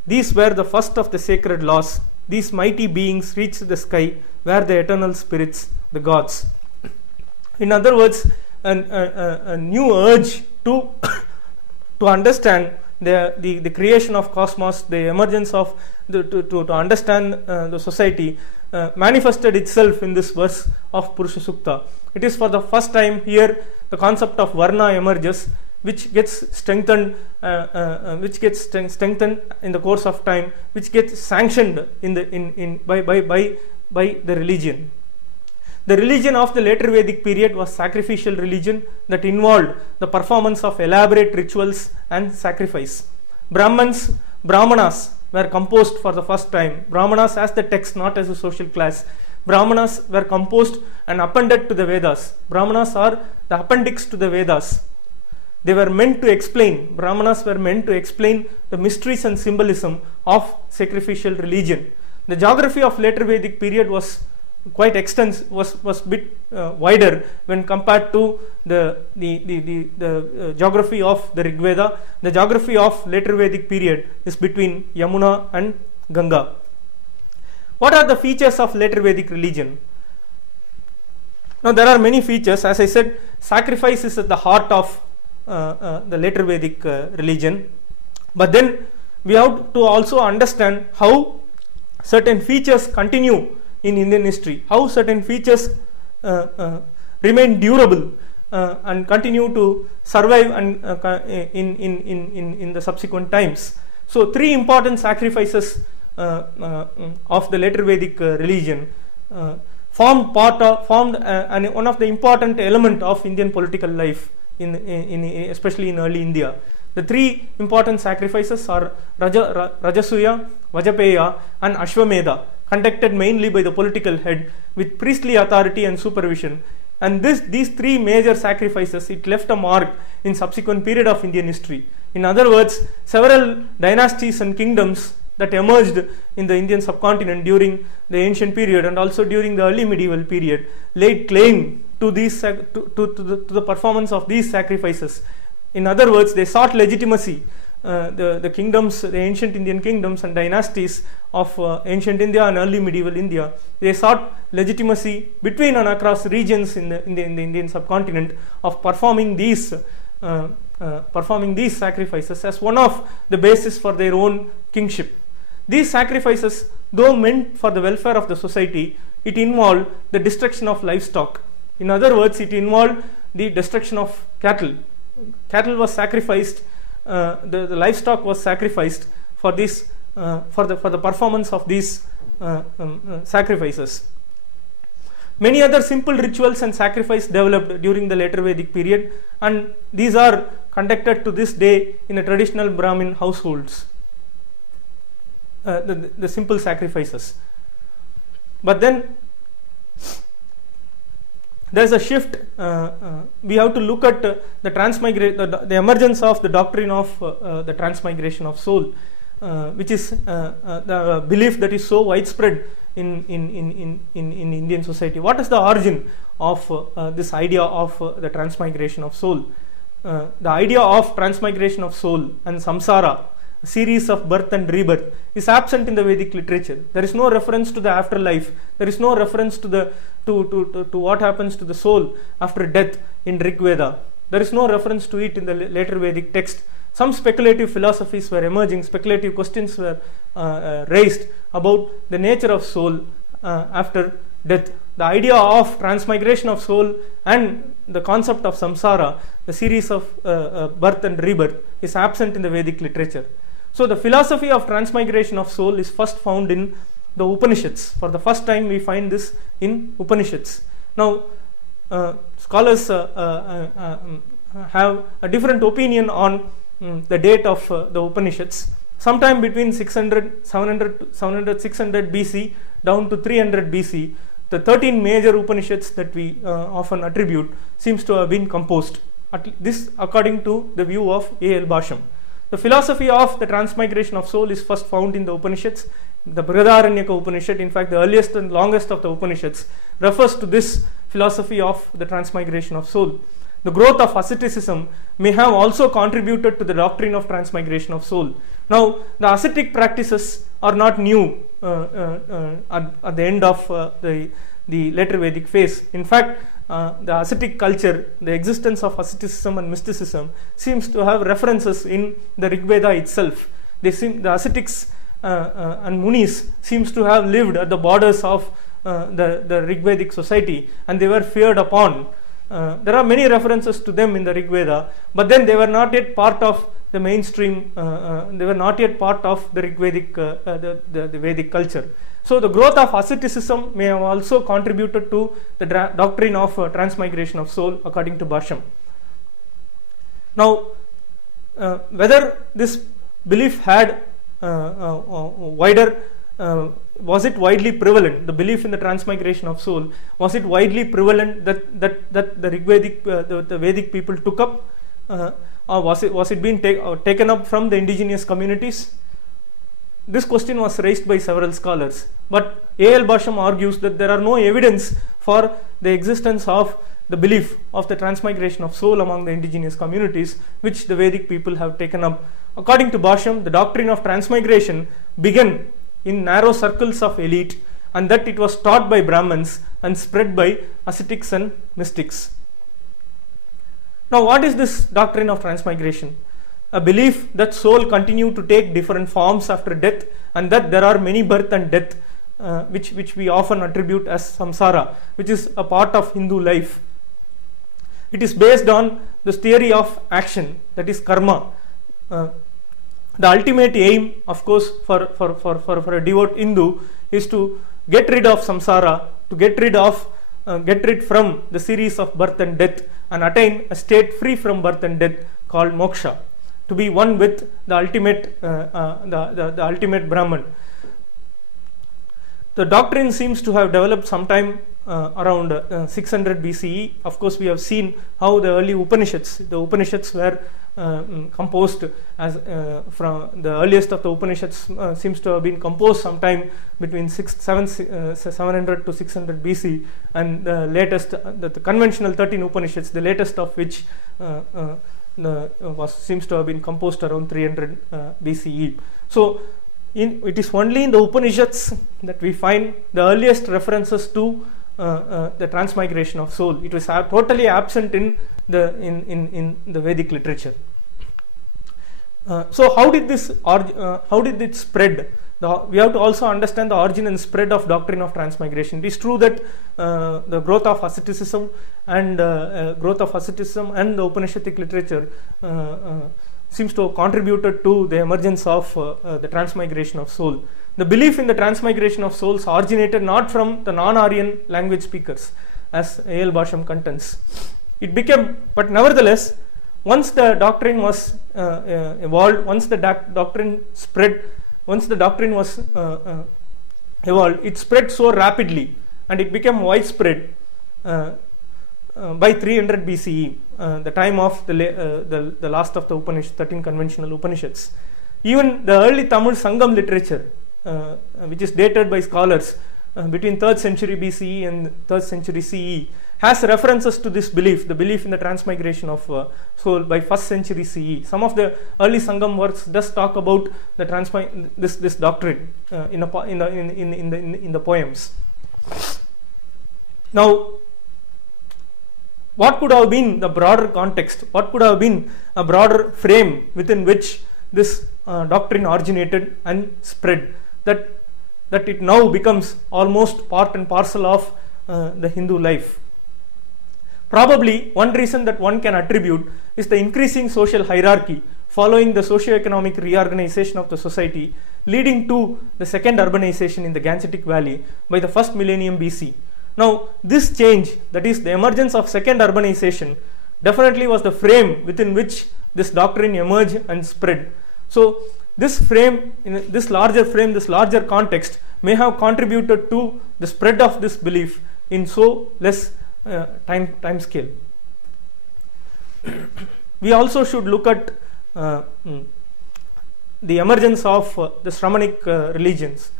These were the first of the sacred laws. These mighty beings reached the sky, where the eternal spirits, the gods. In other words, a new urge to understand the creation of cosmos, the emergence of to understand the society manifested itself in this verse of Purusha Sukta. It is for the first time here the concept of Varna emerges. which gets strengthened, strengthened in the course of time, which gets sanctioned by the religion. The religion of the later Vedic period was sacrificial religion that involved the performance of elaborate rituals and sacrifice. Brahmanas were composed for the first time. Brahmanas as the text, not as a social class. Brahmanas were composed and appended to the Vedas. Brahmanas are the appendix to the Vedas. They were meant to explain, Brahmanas were meant to explain the mysteries and symbolism of sacrificial religion. The geography of later Vedic period was quite extensive, was bit wider when compared to the geography of the Rig Veda. The geography of later Vedic period is between Yamuna and Ganga. What are the features of later Vedic religion? Now there are many features. As I said, sacrifice is at the heart of the later Vedic religion. But then we have to also understand how certain features continue in Indian history, how certain features remain durable and continue to survive and in the subsequent times. So three important sacrifices of the later Vedic religion formed one of the important element of Indian political life especially in early India. The three important sacrifices are Rajasuya, Vajapeya and Ashwamedha, conducted mainly by the political head with priestly authority and supervision. And these three major sacrifices, it left a mark in subsequent period of Indian history. In other words, several dynasties and kingdoms that emerged in the Indian subcontinent during the ancient period and also during the early medieval period laid claim to the performance of these sacrifices. In other words, they sought legitimacy. The kingdoms, the ancient Indian kingdoms and dynasties of ancient India and early medieval India, they sought legitimacy between and across regions in the Indian subcontinent of performing these sacrifices as one of the basis for their own kingship. These sacrifices, though meant for the welfare of the society, it involved the destruction of livestock. In other words, it involved the destruction of cattle. Cattle was sacrificed. The livestock was sacrificed for this for the performance of these sacrifices. Many other simple rituals and sacrifice developed during the later Vedic period, and these are conducted to this day in the traditional Brahmin households. The simple sacrifices. But then there is a shift. We have to look at the emergence of the doctrine of the transmigration of soul, which is the belief that is so widespread in Indian society. What is the origin of this idea of the transmigration of soul? The idea of transmigration of soul and samsara, a series of birth and rebirth, is absent in the Vedic literature. There is no reference to the afterlife. There is no reference to what happens to the soul after death in Rig Veda. There is no reference to it in the later Vedic text. Some speculative philosophies were emerging, speculative questions were raised about the nature of soul after death. The idea of transmigration of soul and the concept of samsara, the series of birth and rebirth, is absent in the Vedic literature. So the philosophy of transmigration of soul is first found in the Upanishads. For the first time we find this in Upanishads. Now scholars have a different opinion on the date of the Upanishads. Sometime between 600 BC down to 300 BC, the 13 major Upanishads that we often attribute seems to have been composed. This according to the view of A.L. Basham. The philosophy of the transmigration of soul is first found in the Upanishads. The Brihadaranyaka Upanishad, in fact the earliest and longest of the Upanishads, refers to this philosophy of the transmigration of soul. The growth of asceticism may have also contributed to the doctrine of transmigration of soul. Now, the ascetic practices are not new at the end of the later Vedic phase. In fact, the ascetic culture, the existence of asceticism and mysticism seems to have references in the Rig Veda itself. The ascetics and munis seems to have lived at the borders of the Rig Vedic society, and they were feared upon. There are many references to them in the Rig Veda, but then they were not yet part of the mainstream, they were not yet part of the Rig Vedic, the Vedic culture. So the growth of asceticism may have also contributed to the doctrine of transmigration of soul, according to Basham. Now, whether this belief had wider, was it widely prevalent? The belief in the transmigration of soul, was it widely prevalent that the Rig Vedic, the Vedic people took up, or was it being taken up from the indigenous communities? This question was raised by several scholars, but A.L. Basham argues that there are no evidence for the existence of the belief of the transmigration of soul among the indigenous communities, which the Vedic people have taken up. According to Basham, the doctrine of transmigration began in narrow circles of elite, and that it was taught by Brahmins and spread by ascetics and mystics. Now, what is this doctrine of transmigration? A belief that soul continue to take different forms after death, and that there are many birth and death, which we often attribute as samsara, which is a part of Hindu life. It is based on this theory of action, that is karma. The ultimate aim, of course, for a devout Hindu is to get rid of samsara, to get rid from the series of birth and death, and attain a state free from birth and death called moksha, to be one with the ultimate, the ultimate Brahman. The doctrine seems to have developed sometime around 600 BCE. Of course, we have seen how the early Upanishads, were composed as from the earliest of the Upanishads seems to have been composed sometime between 700 to 600 BC, and the latest, the conventional 13 Upanishads, the latest of which seems to have been composed around 300 BCE. So, it is only in the Upanishads that we find the earliest references to the transmigration of soul. It was totally absent in the Vedic literature. So how did it spread? We have to also understand the origin and spread of doctrine of transmigration. It is true that the growth of asceticism and the Upanishadic literature seems to have contributed to the emergence of the transmigration of soul. The belief in the transmigration of souls originated not from the non-Aryan language speakers, as A.L. Basham contends. It became, but nevertheless, once the doctrine was evolved, once the doctrine spread, once the doctrine was evolved, it spread so rapidly and it became widespread by 300 BCE, the time of the last of the 13 conventional Upanishads. Even the early Tamil Sangam literature, which is dated by scholars between 3rd century BCE and 3rd century CE, has references to this belief, the belief in the transmigration of soul by 1st century CE. Some of the early Sangam works does talk about the this doctrine in the poems. Now, what could have been the broader context? What could have been a broader frame within which this doctrine originated and spread, that it now becomes almost part and parcel of the Hindu life? Probably one reason that one can attribute is the increasing social hierarchy following the socio-economic reorganization of the society, leading to the second urbanization in the Gangetic Valley by the 1st millennium BC. Now, this change, that is the emergence of second urbanization, definitely was the frame within which this doctrine emerged and spread. So, this frame, in this larger frame, this larger context may have contributed to the spread of this belief in so less time scale. We also should look at the emergence of the Shramanic religions.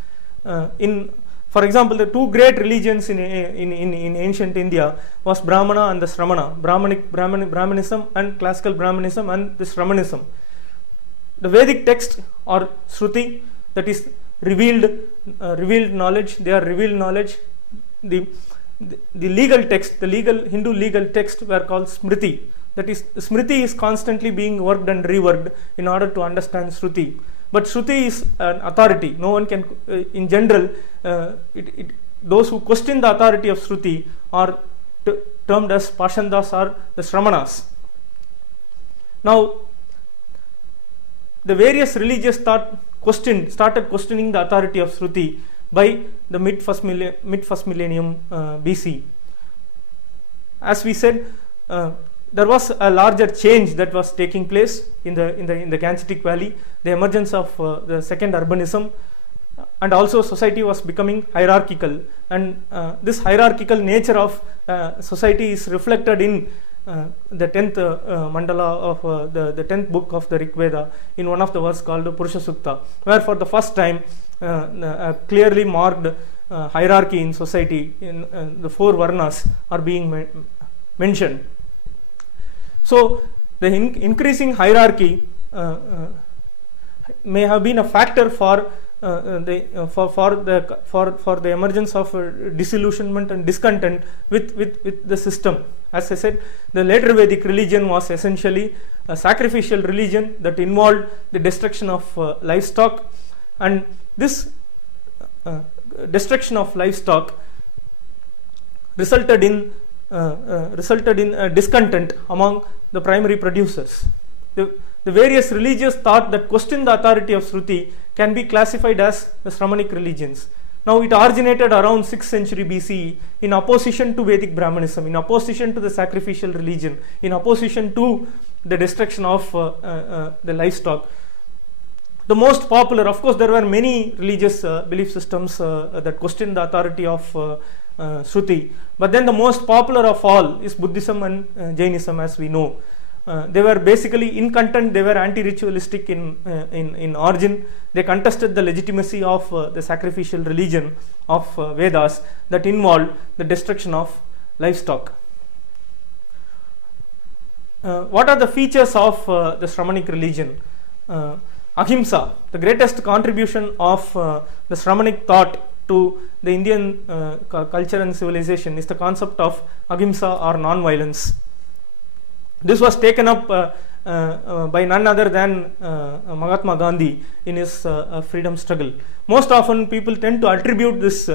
For example, the two great religions in ancient India was Brahmana and the Shramana, Brahmanism and classical Brahmanism and the Shramanism. The Vedic text or Shruti, that is revealed knowledge, they are revealed knowledge. The legal text, the Hindu legal text were called Smriti. That is, Smriti is constantly being worked and reworked in order to understand Shruti. But Shruti is an authority. No one can, in general, those who question the authority of Shruti are termed as Pashandas or the Shramanas. Now, the various religious thought started questioning the authority of Shruti by the mid first millennium BC. As we said, there was a larger change that was taking place in the Gangetic Valley, the emergence of the second urbanism, and also society was becoming hierarchical, and this hierarchical nature of society is reflected in the 10th mandala of the 10th book of the Rig Veda, in one of the verses called Purusha Sukta, where for the first time a clearly marked hierarchy in society, in the 4 varnas are being mentioned. So the increasing hierarchy may have been a factor for the emergence of disillusionment and discontent with the system. As I said, the later Vedic religion was essentially a sacrificial religion that involved the destruction of livestock, and this destruction of livestock resulted in discontent among the primary producers. The various religious thought that questioned the authority of Shruti can be classified as the Shramanic religions. Now, it originated around 6th century BCE in opposition to Vedic Brahmanism, in opposition to the sacrificial religion, in opposition to the destruction of the livestock. The most popular, of course, there were many religious belief systems that questioned the authority of Shruti, but then the most popular of all is Buddhism and Jainism, as we know. They were basically in content, they were anti-ritualistic in origin. They contested the legitimacy of the sacrificial religion of Vedas that involved the destruction of livestock. What are the features of the Shramanic religion? Ahimsa, the greatest contribution of the Shramanic thought to the Indian culture and civilization is the concept of ahimsa or non-violence. This was taken up by none other than Mahatma Gandhi in his freedom struggle. Most often people tend to attribute this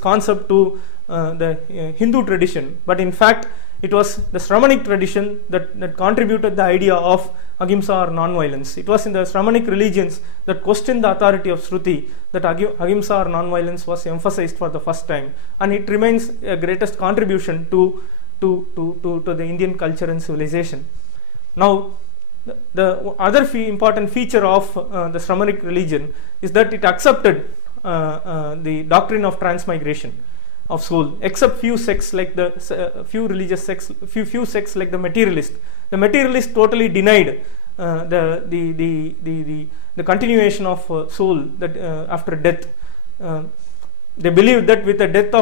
concept to the Hindu tradition, but in fact it was the Shramanic tradition that contributed the idea of ahimsa or non-violence. It was in the Shramanic religions that questioned the authority of Shruti that ahimsa or non-violence was emphasized for the first time, and it remains a greatest contribution to the Indian culture and civilization. Now, the other important feature of the Shramanic religion is that it accepted the doctrine of transmigration of soul, except few sects like few religious sects, few sects like the materialist. The materialist totally denied the continuation of soul that after death. They believed that with the death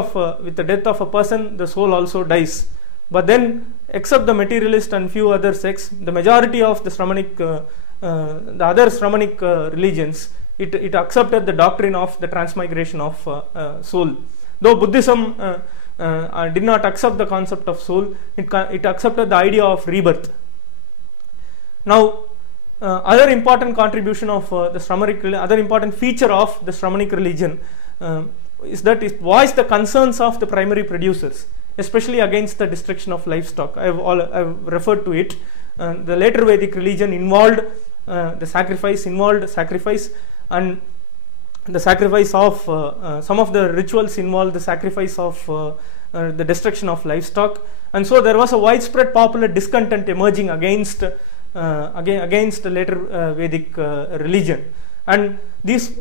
of a person, the soul also dies. But then, except the materialist and few other sects, the majority of the Shramanic, the other Shramanic religions, it accepted the doctrine of the transmigration of soul. Though Buddhism did not accept the concept of soul, it accepted the idea of rebirth. Now, other important contribution of the Shramanic, other important feature of the Shramanic religion is that it voiced the concerns of the primary producers, especially against the destruction of livestock. I've referred to it. The later Vedic religion involved sacrifice, and the sacrifice of some of the rituals involved the sacrifice of the destruction of livestock, and so there was a widespread popular discontent emerging against the later Vedic religion, and this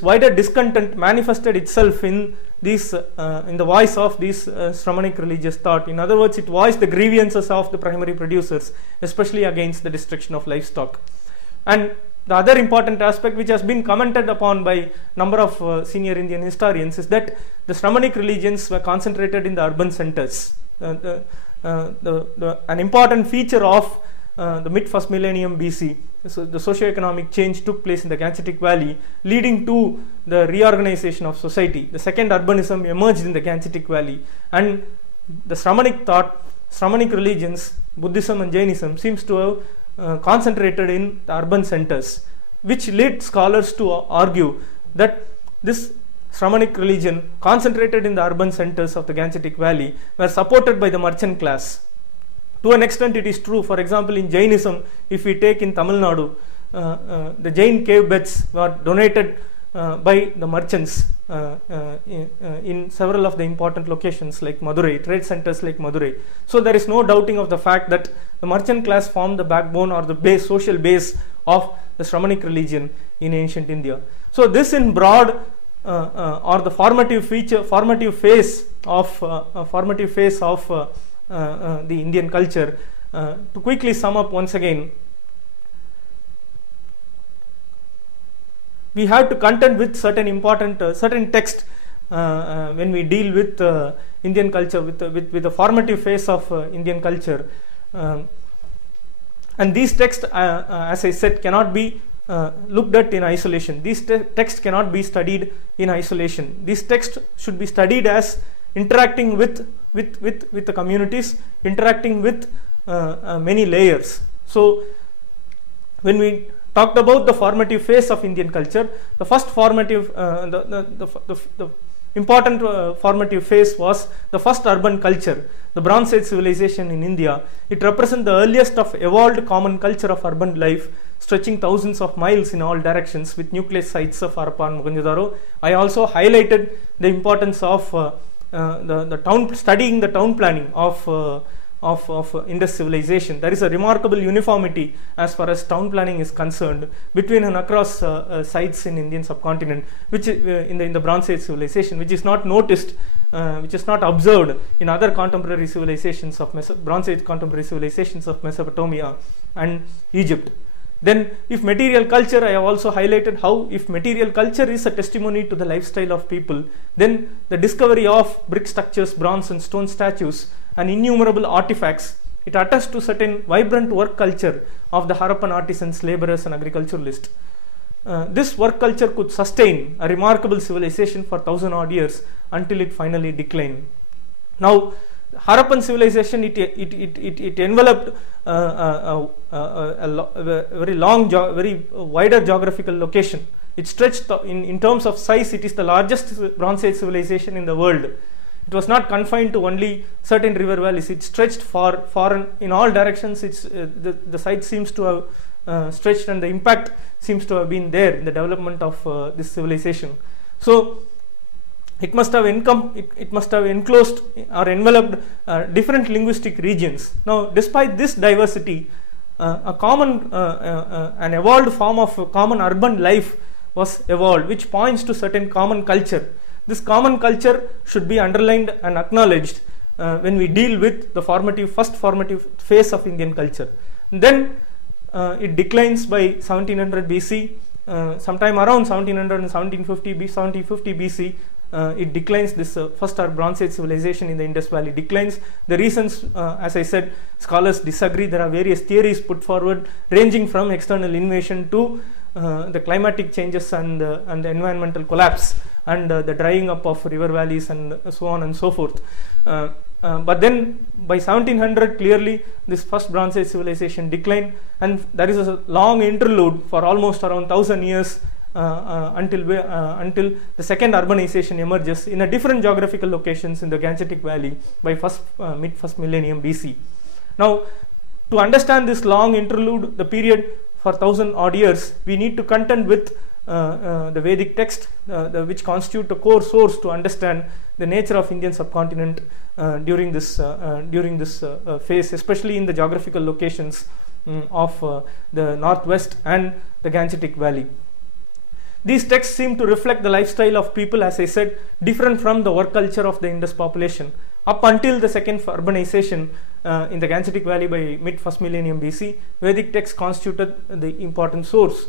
wider discontent manifested itself in the voice of these Shramanic religious thought. In other words, it voiced the grievances of the primary producers, especially against the destruction of livestock. And the other important aspect, which has been commented upon by number of senior Indian historians, is that the Shramanic religions were concentrated in the urban centers. An important feature of the mid-first millennium BC, so the socio-economic change took place in the Gangetic Valley, leading to the reorganization of society. The second urbanism emerged in the Gangetic Valley, and the Shramanic thought, Shramanic religions, Buddhism and Jainism, seems to have concentrated in the urban centers, which led scholars to argue that this Shramanic religion concentrated in the urban centers of the Gangetic Valley were supported by the merchant class. To an extent it is true. For example, in Jainism, if we take in Tamil Nadu, the Jain cave beds were donated by the merchants in several of the important locations like Madurai, trade centers like Madurai. So there is no doubting of the fact that the merchant class formed the backbone or the base, social base of the Shramanic religion in ancient India. So this in broad or the formative phase of the Indian culture. To quickly sum up once again, we have to contend with certain important certain text when we deal with Indian culture, with the formative phase of Indian culture, and these texts, as I said, cannot be looked at in isolation. These texts cannot be studied in isolation. These texts should be studied as interacting with the communities, interacting with many layers. So when we talked about the formative phase of Indian culture, the first formative, the important formative phase was the first urban culture, the Bronze Age civilization in India. It represents the earliest of evolved common culture of urban life, stretching thousands of miles in all directions with nucleus sites of Harappa and Mohenjo-daro. I also highlighted the importance of the town, studying the town planning of Indus civilization. There is a remarkable uniformity as far as town planning is concerned between and across sites in Indian subcontinent, which in the Bronze Age civilization, which is not noticed, which is not observed in other contemporary civilizations of Bronze Age contemporary civilizations of Mesopotamia and Egypt. Then if material culture, I have also highlighted how if material culture is a testimony to the lifestyle of people, then the discovery of brick structures, bronze and stone statues and innumerable artifacts, it attests to certain vibrant work culture of the Harappan artisans, laborers and agriculturalists. This work culture could sustain a remarkable civilization for 1,000 odd years until it finally declined. Now, Harappan civilization, it enveloped a very long, very wider geographical location. It stretched in terms of size. It is the largest Bronze Age civilization in the world. It was not confined to only certain river valleys. It stretched far in all directions. The site seems to have stretched, and the impact seems to have been there in the development of this civilization. So it must have enclosed or enveloped different linguistic regions. Now, despite this diversity, an evolved form of common urban life was evolved, which points to certain common culture. This common culture should be underlined and acknowledged when we deal with the first formative phase of Indian culture. Then it declines by 1700 BC, sometime around 1700 and 1750 BC. It declines. This first Bronze Age civilization in the Indus Valley declines. The reasons, as I said, scholars disagree. There are various theories put forward, ranging from external invasion to the climatic changes and the environmental collapse and the drying up of river valleys and so on and so forth. But then by 1700, clearly this first Bronze Age civilization declined, and there is a long interlude for almost around 1,000 years until the second urbanization emerges in a different geographical locations in the Gangetic Valley by mid first millennium BC. Now, to understand this long interlude, the period for 1,000 odd years, we need to contend with the Vedic text, which constitute a core source to understand the nature of Indian subcontinent during this phase, especially in the geographical locations of the northwest and the Gangetic Valley. These texts seem to reflect the lifestyle of people, as I said, different from the work culture of the Indus population. Up until the second urbanization in the Gangetic Valley by mid first millennium BC, Vedic texts constituted the important source.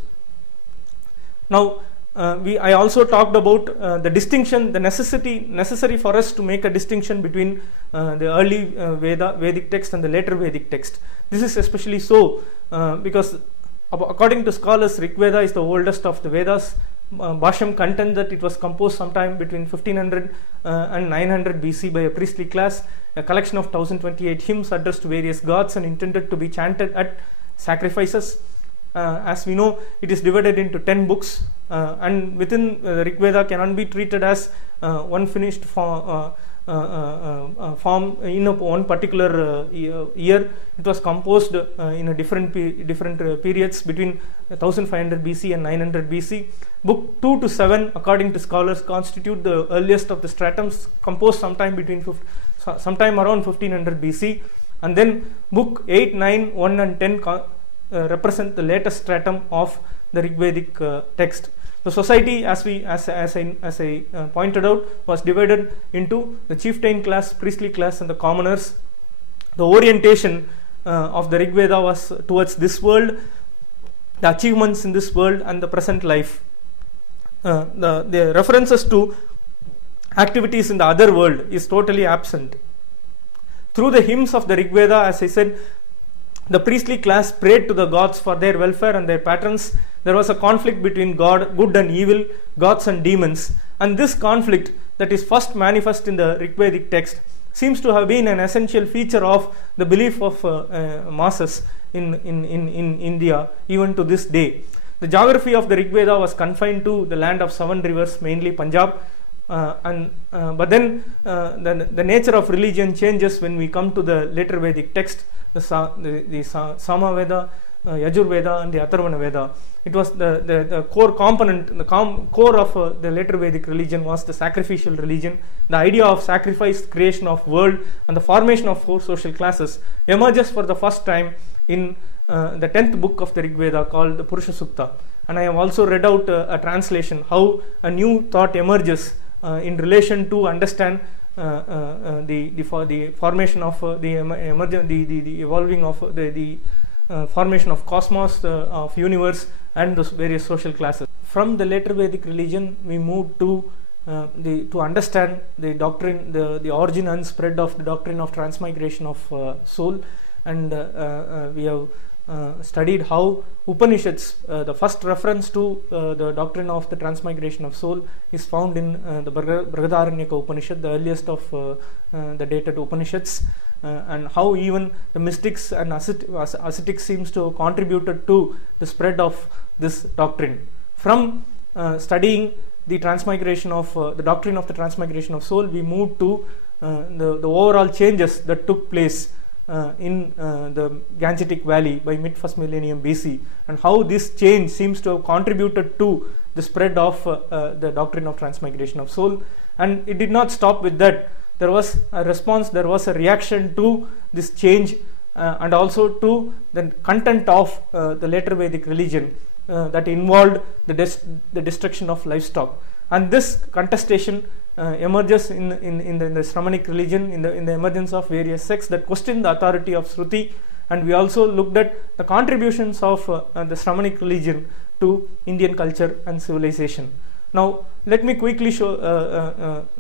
Now, I also talked about the distinction, the necessary for us to make a distinction between the early Vedic text and the later Vedic text. This is especially so because according to scholars, Rig Veda is the oldest of the Vedas. Bhashyam contends that it was composed sometime between 1500 and 900 BC by a priestly class, a collection of 1028 hymns addressed to various gods and intended to be chanted at sacrifices. as we know, it is divided into 10 books, and within the Rig Veda cannot be treated as one finished form in one particular year. It was composed in a different periods between 1500 BC and 900 BC. Book 2 to 7, according to scholars, constitute the earliest of the stratums, composed sometime around 1500 BC, and then book 8, 9, 1 and 10 represent the latest stratum of the Rig Vedic text. The society, as I pointed out, was divided into the chieftain class, priestly class, and the commoners. The orientation of the Rig Veda was towards this world, the achievements in this world, and the present life. The references to activities in the other world is totally absent. Through the hymns of the Rig Veda, as I said, the priestly class prayed to the gods for their welfare and their patrons. There was a conflict between God, good and evil, gods and demons, and this conflict that is first manifest in the Rig Vedic text seems to have been an essential feature of the belief of masses in India even to this day. The geography of the Rig Veda was confined to the land of 7 rivers, mainly Punjab, but then the nature of religion changes when we come to the later Vedic text, the Sama Veda, Yajur Veda and the Atharvana Veda. It was the core component, the core of the later Vedic religion was the sacrificial religion. The idea of sacrifice, creation of world, and the formation of 4 social classes emerges for the first time in the 10th book of the Rig Veda, called the Purusha Sukta. And I have also read out a translation how a new thought emerges in relation to understand the formation of the evolving of the formation of cosmos, of universe, and those various social classes. From the later Vedic religion, we moved to understand the doctrine, the origin and spread of the doctrine of transmigration of soul, and we have studied how Upanishads, the first reference to the doctrine of the transmigration of soul is found in the Brihadaranyaka Upanishad, the earliest of the dated Upanishads, and how even the mystics and ascetics seems to have contributed to the spread of this doctrine. From studying the transmigration of the doctrine of the transmigration of soul, we moved to the overall changes that took place in the Gangetic Valley by mid-1st millennium BC, and how this change seems to have contributed to the spread of the doctrine of transmigration of soul. And it did not stop with that. There was a response, there was a reaction to this change, and also to the content of the later Vedic religion that involved the destruction of livestock. And this contestation emerges in the Shramanic religion, in the emergence of various sects that question the authority of Shruti. And we also looked at the contributions of the Shramanic religion to Indian culture and civilization. Now, let me quickly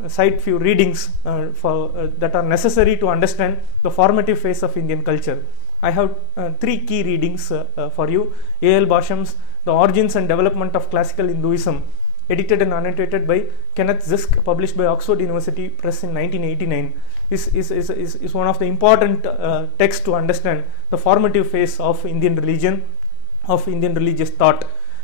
cite few readings that are necessary to understand the formative phase of Indian culture. I have 3 key readings for you. A.L. Basham's The Origins and Development of Classical Hinduism, edited and annotated by Kenneth Zisk, published by Oxford University Press in 1989, is one of the important texts to understand the formative phase of Indian religion, of Indian religious thought.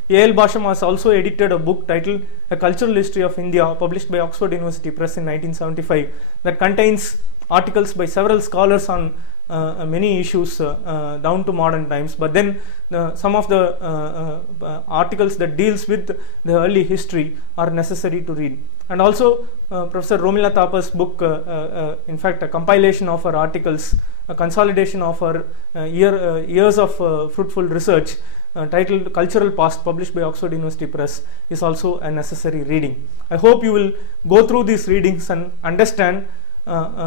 A.L. Basham has also edited a book titled A Cultural History of India, published by Oxford University Press in 1975, that contains articles by several scholars on many issues down to modern times. But then some of the articles that deals with the early history are necessary to read. And also Professor Romila Thapar's book, in fact a compilation of her articles, a consolidation of her years of fruitful research, titled Cultural Past, published by Oxford University Press, is also a necessary reading. I hope you will go through these readings and understand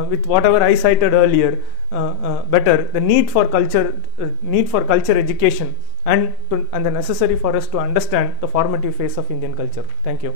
with whatever I cited earlier better the need for culture education, and the necessary for us to understand the formative phase of Indian culture. Thank you.